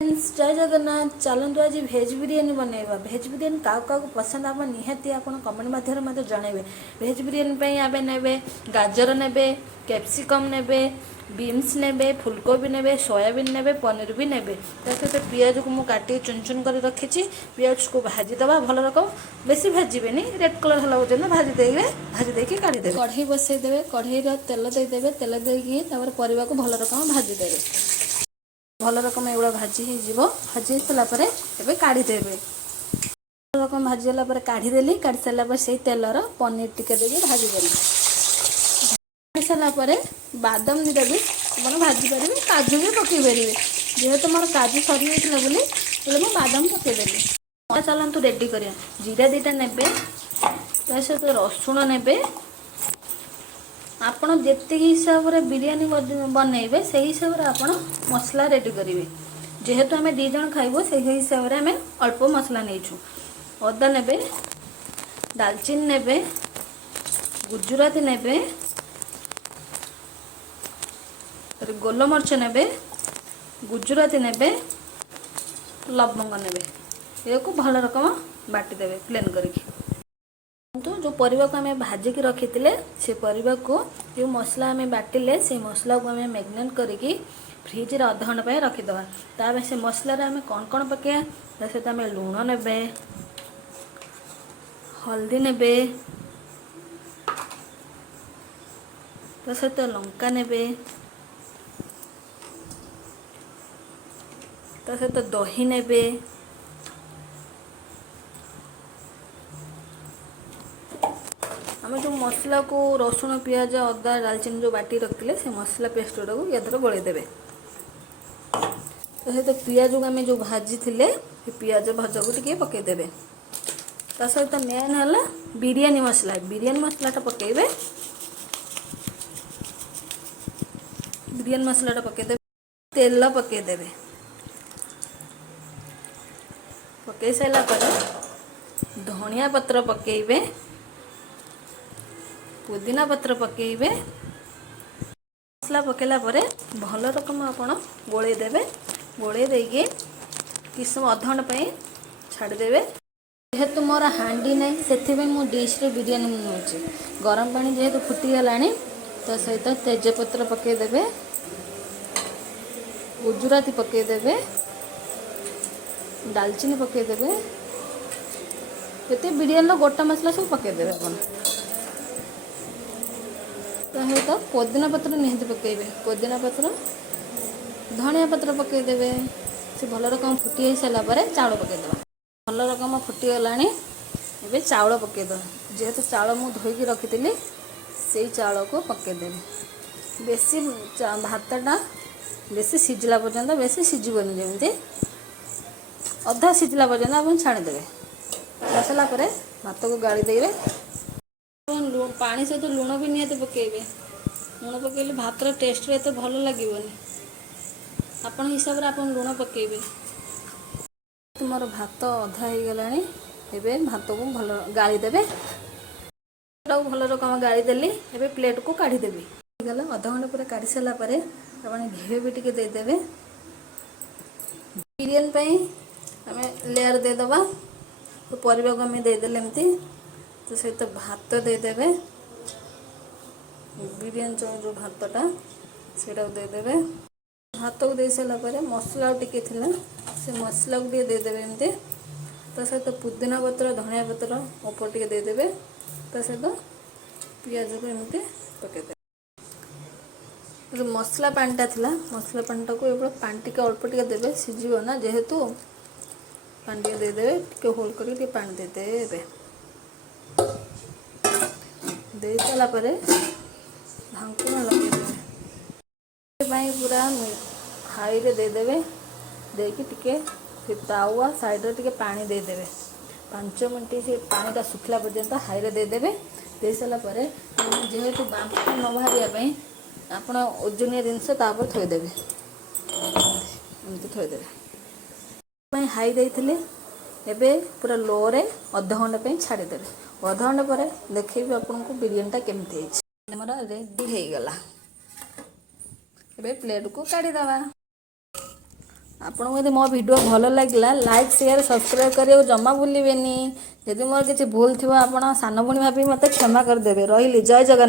जय जगन्नाथ। चलतु आज भेज बिरियानी बनैबा। भेज बिरियानी क्या पसंद आप निहाती आप कमेंट माध्यम मत जनइबे। भेज बिरियानी आम ने गाजर ने कैप्सिकम ने बीन्स ने फुलकोबी ने सोयाबीन ने पनीर भी ने सहित पियाज को मुझे काटी चुन चुन कर रखी। पियाज को भाजीदे भल रकम बेसी भाजबेनि रेड कलर है पर्यटन भाजीदे काढ़ीदे। कढ़ई बसईदे कढ़ई तेल देदेवे तेल देकी परिवा को भल रकम भाजीदे भल रकम एगुड़ा भाजी भाजी सारापर ए काढ़ीदेवे भल रकम भाजीगला काढ़ीदेली काढ़ी सारापर से तेलर पनीर टिके देके भाजीदेली काढ़ी सारापर बादाम दुटा भी आप भाजी पारे काजू भी पकई पारे जेहेतु मोर काजू सरी जाता बोली मुझे बादाम पकईदेली। चलतु रेडी करिया जीरा दुटा ने सहित रसुण ने आपण जेति हिसाब से बिरियानी बनइबे से हिसाब से आपण मसला रेडी करेंगे। जेहेतु आम 2 जन खाइबो से हिसाब से आम अल्प मसला नहीं अदा ने दालचीनी ने गुजराती ने गोलमरीच ने गुजराती ने लवंग ने ये भल रकम बाटीदेवे प्लेन करके। जो परिवा को आम भाजिकी रखी से परिवा को जो मसला आम बाटिले से मसला को आम मैग्नेट करके फ्रिज रे अध घंटा रखीदे। ताप से मसलार आम कौन कौन पकड़ा सहित आम लुण ने हल्दी ने सहित लंका ने सहित दही ने आम जो मसला को रसुण पियाज अदा दालचीनी जो बाटी रखते से मसला पेस्ट गुड़ा को या गोलईदेवे। तो सहित पियाज को आम जो भाजी थे पियाज भजा को टे पकईदेवे। ता सहित मेन है बिरियानी मसलाटा पकईबे। बिरियानी मसलाटा पकईदेवे तेल पकईदेवे पकई सारा धनिया पत्र पकईबे पुदीना पत्र पकईबे मसला पकईला भल रकम आपण गोलईदेवे गोलई देके किस समय अध घंटा छाड़देवे। जेहेतु मोर हांडी नहीं से मु डिश रे बिरियानी बनाऊँगी। गरम पानी जेहेतु फुटीगला तो सहित तेजपत्र पकईदेवे गुजराती पकईदेवे दालचीनी पकईदेवे ये बिरियानी गोटा मसला सब पकईदेवे आप सहित पुदीना पत्र निहाती पकईबे पुदीना पत्र धनिया पत्र पकईदेवे से भल रकम फुटी सारापर चाउल पकईदे भल रकम फुटीगला ए चाउल पकईदे जेहेतु चाउल मुझे धोईकी रखी से चाउल को पकईदेवी बेसी भातटा बेसी सिझला पर्यंत बेसी सिझबनी जमी अधा सिझला पर्यंत आप छाड़ीदेवे। सारापर भात को गाड़ी देवे पानी सहित लुण भी निहाती पकईबे लुण पकईले भातर टेस्ट एत भल लगे आपण हिसाब से आप लुण पकईबे। तुमर भात अधा हो गला भात को भल गाड़ी देवे भल रकम गाड़ी देली एबे प्लेट को काढ़ी देवी गला अध घंटा पूरा काढ़ी सारापर आप घी भी टिके देदेवे। बिरियानी आम लेयर देदबा तो परिवा को आम देदेले एमती तो सहित भात देदेवे बिरियानी जो भातटा सेटा देदेवे भात को दे सारापर मसला टिके से मसला को देदेवे एमती तो सहित पुदीना पत्र धनिया पत्र ऊपर टिके देदेवे तो सहित पियाज को एमती पकईदेवे। जो मसला पानीटा थिला मसला पानीटा को ये पानी टिके अल्प टिके देवे सीझीब ना जेहेतु पानी टिके देदेवे टिके होल्ड करके पानी देदेवे दे सारापर ढांकुणा लगे पूरा हाई रे देदेवे देकी टिके तावा साइड रे टिके पानी देदेवे 5 मिनट से पानीटा सुखला पर्यंत हाई रे देदेवे। दे सारापर जेहेतु बांफ न बाहर आपण ओजनिया जिनस थोदेवे एमती थोदेवे हाई देते एबे पूरा लो रे अध घंटा छाड़ीदेवे अध घंटा पर देखी आपन को बिरियानीटा केमती मोर रेडी हो गला। एबे प्लेट को काढ़ीदवा ଆପଣଙ୍କୁ ଯଦି ମୋ ଭିଡ଼ିଓ ଭଲ ଲାଗିଲା ଲାଇକ୍ ସେୟାର ସବସ୍କ୍ରାଇବ୍ କରିବାକୁ ଜମା ଭୁଲିବେନି। ଯଦି ମୋର କିଛି ଭୁଲ ଥିବ ଆପଣ ସାନ ଭଉଣୀ ଭାବି ମୋତେ କ୍ଷମା କରିଦେବେ। ରହିଲି, ଜୟ ଜଗନ୍ନାଥ।